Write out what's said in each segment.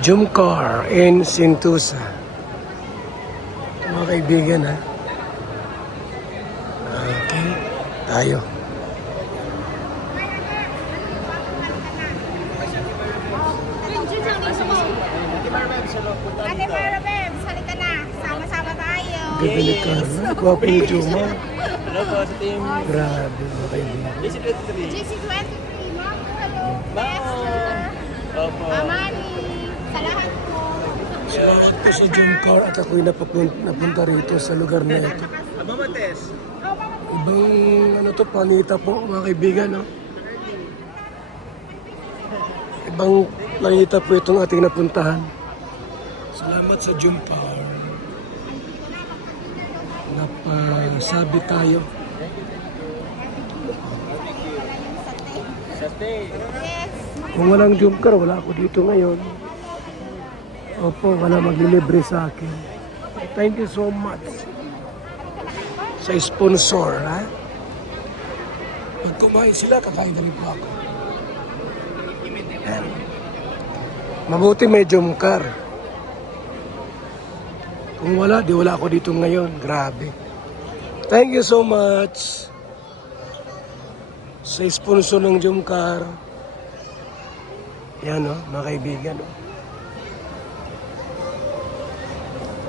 Jumcar in Sentosa. Mga kaibigan, ha? Okay, tayo. Ate Marabem, salita na. Sama-sama tayo. Ganda ni Carla. Gwapo ni Juma. Hello po sa team. Grabe, mga kaibigan. GC23. GC23, ma'am. Hello. Ma'am. Opo. Amani. Sa lahat po. Salamat po sa Jumcar at ako'y napunta rito sa lugar na ito. Abamates. Ibang ano to, planeta po, mga kaibigan, no? Ibang planeta po itong ating napuntahan. Salamat sa Jumcar. Napasabi tayo. Sate. Yes. Kung walang Jumcar, wala ako dito ngayon. Opo, wala maglilibre sa akin. Thank you so much sa sponsor, ha? Pag kumain sila, kakain na rin po ako. Yan. Mabuti may Jumcar. Kung wala, di wala ako dito ngayon. Grabe. Thank you so much sa sponsor ng Jumcar. Yan, no, mga kaibigan, no?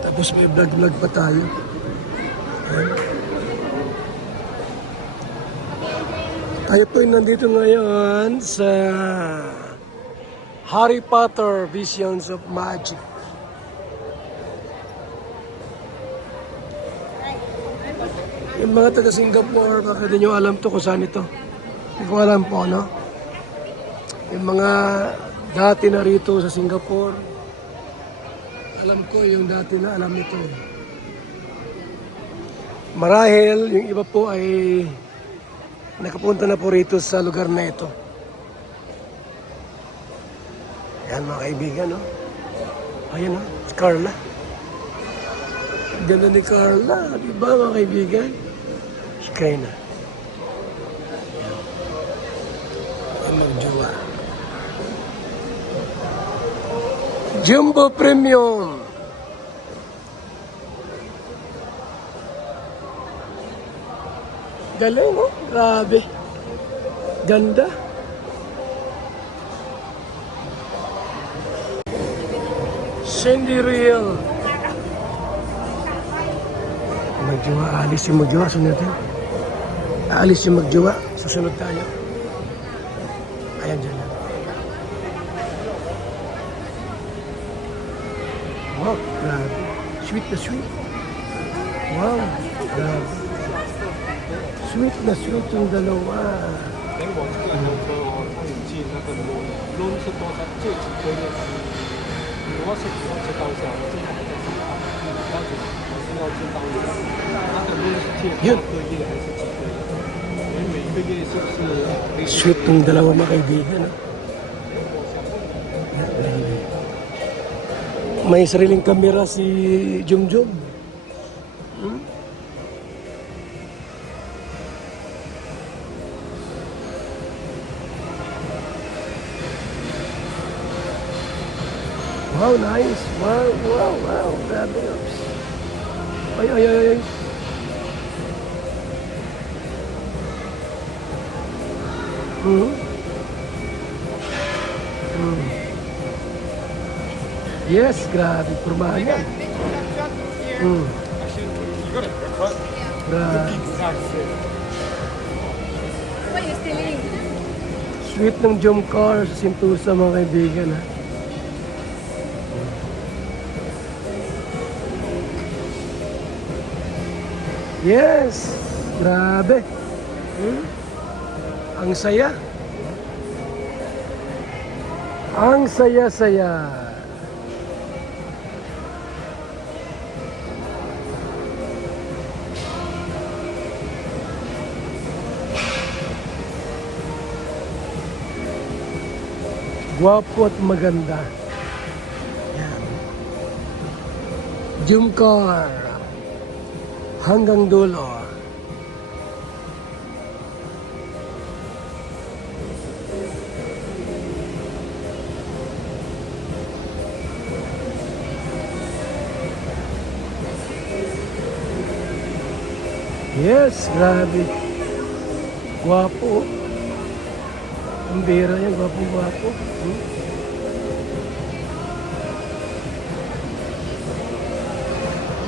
Tapos may vlog-vlog pa tayo. Ayan. Tayo po ay nandito ngayon sa Harry Potter Visions of Magic. Yung mga taga Singapore, baka di nyo alam to kung saan ito. Hindi ko alam po, no? Yung mga dati na rito sa Singapore, alam ko yung dati na alam nito. Marahil, yung iba po ay nakapunta na po rito sa lugar na ito. Yan mga kaibigan, no? Ayan, no? Si Carla. Ganda ni Carla, di ba mga kaibigan? Si Kaina. Ang magjowa. Jumbo Premium. Galing, no? Grabe. Ganda. Cindy Real. Magjowa, alis yung magjowa. Sunod tayo. Alis yung magjowa. Susunod tayo. Ayan dyan. Wow, grabe. Sweet na sweet. Wow, grabe. Sweet na sweet yung dalawa. Yun. Sweet yung dalawa mga kaibigan. May sariling kamera si Jumjum. Wow, nice. Wow, wow, wow. Grabe. Ay, ay, ay, ay. Yes, grabe. Kurmahan yan. Grabe. Sweet ng Jumcar sa Sentosa mga kaibigan, ha? Yes! Grabe! Ang saya! Ang saya-saya! Gwapo at maganda. Yan. Jumcar. Hanggang dulo. Yes, grabe. Gwapo. Ang bira yan, gwapo.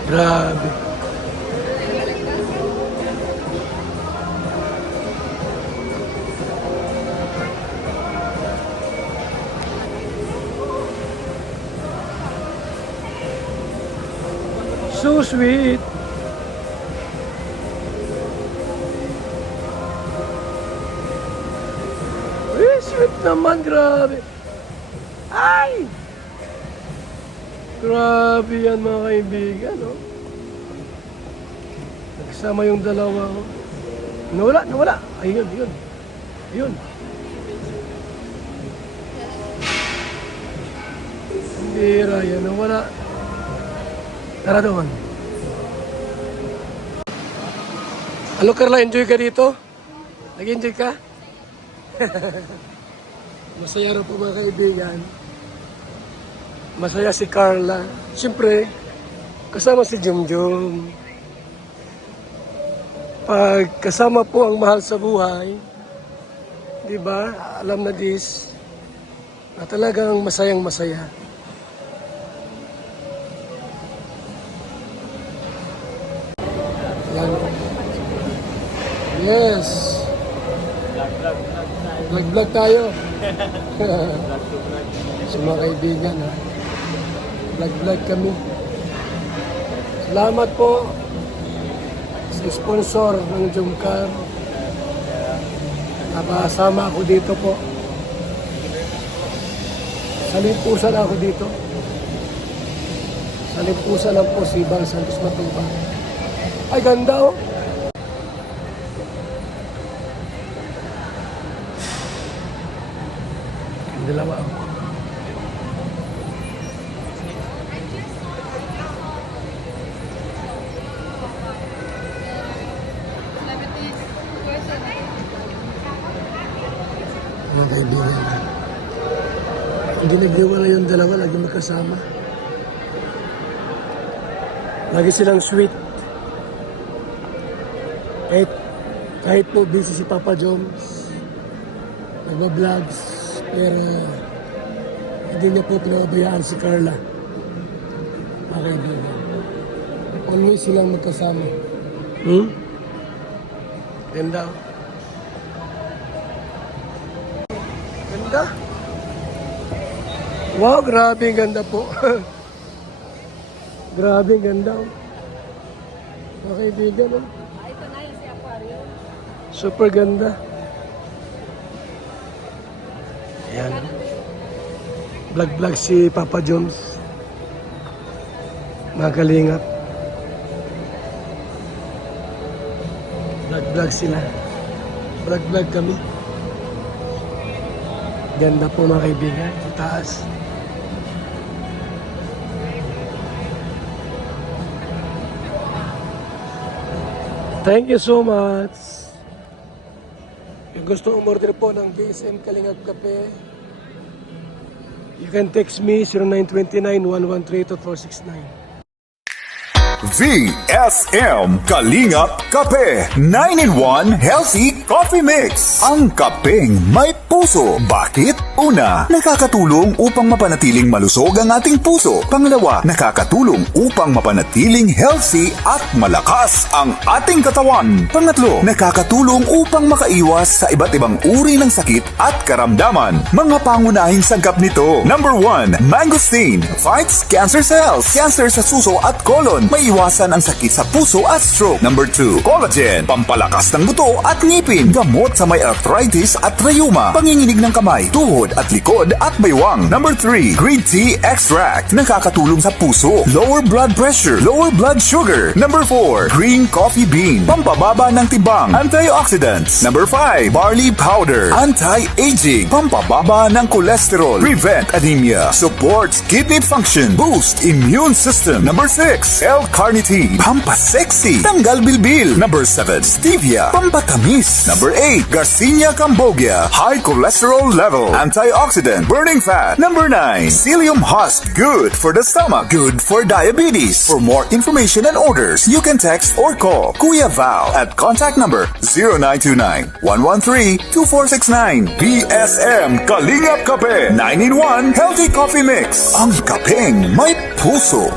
Grabe. So sweet. Sweet naman, grabe. Ay! Grabe yan mga kaibigan, no? Nagsama yung dalawa. Nawala. Ayun. Ayun. Ang bira yan, nawala. Tara doon. Ano, Carla, enjoy ka dito? Nag-enjoy ka? Masaya rin po mga kaibigan. Masaya si Carla. Siyempre, kasama si Jumjum. Pag kasama po ang mahal sa buhay, di ba? Alam na this, na talagang masayang masaya. Yan. Yes. Vlog tayo. So mga kaibigan, ha? Vlog kami. Salamat po sa sponsor ng Jumcar. Nakasama ako dito po. Sa limpusan ako dito. Sa limpusan lang po si Bang Santos Matubang. Ay, ganda, oh. Dalawa ako. Mga kaibigan, hindi nagdiwala yung dalawa, lagi magkasama. Lagi silang sweet. Kahit po busy si Papa Joms, nagba-vlogs, pero hindi niya po pinabayaan si Carla. Mga kaibigan. Always silang magkasama. Ganda. Ganda. Wow, grabe ang ganda po. Grabe ang ganda. Mga kaibigan. Ito na yung si Aquarium. Super ganda. Ayan. Vlog si Papa Joms. Mga kalingap. Vlog sila. Vlog kami. Ganda po mga kaibigan. Sa taas. Thank you so much. Kung gusto umorder po ng BSM Kalingap Kape, you can text me 0929-113-2469. VSM Kalingap Kape 9-in-1 Healthy Coffee Mix. Ang kapeng may puso. Bakit? Una, nakakatulong upang mapanatiling malusog ang ating puso. Pangalawa, nakakatulong upang mapanatiling healthy at malakas ang ating katawan. Pangatlo, nakakatulong upang makaiwas sa iba't ibang uri ng sakit at karamdaman. Mga pangunahing sangkap nito. Number 1, mangosteen fights cancer cells. Cancer sa suso at colon. May iwasan ang sakit sa puso at stroke. Number 2, collagen, pampalakas ng buto at ngipin, gamot sa may arthritis at rheuma, panginginig ng kamay, tuhod at likod at baywang. Number 3, green tea extract, nakakatulong sa puso, lower blood pressure, lower blood sugar. Number 4, green coffee bean, pampababa ng timbang, antioxidants. Number 5, barley powder, anti-aging, pampababa ng cholesterol, prevent anemia, supports kidney function, boost immune system. Number 6, L Carnitine, pampasexy, tanggal bilbil. Number 7, Stevia, pampatamis. Number 8, Garcinia cambogia, high cholesterol level, antioxidant, burning fat. Number 9, Psyllium husk, good for the stomach, good for diabetes. For more information and orders, you can text or call Kuya Val at contact number 0929-113-2469. BSM Kalingap Kape 9-in-1 Healthy Coffee Mix. Ang kapeng may puso.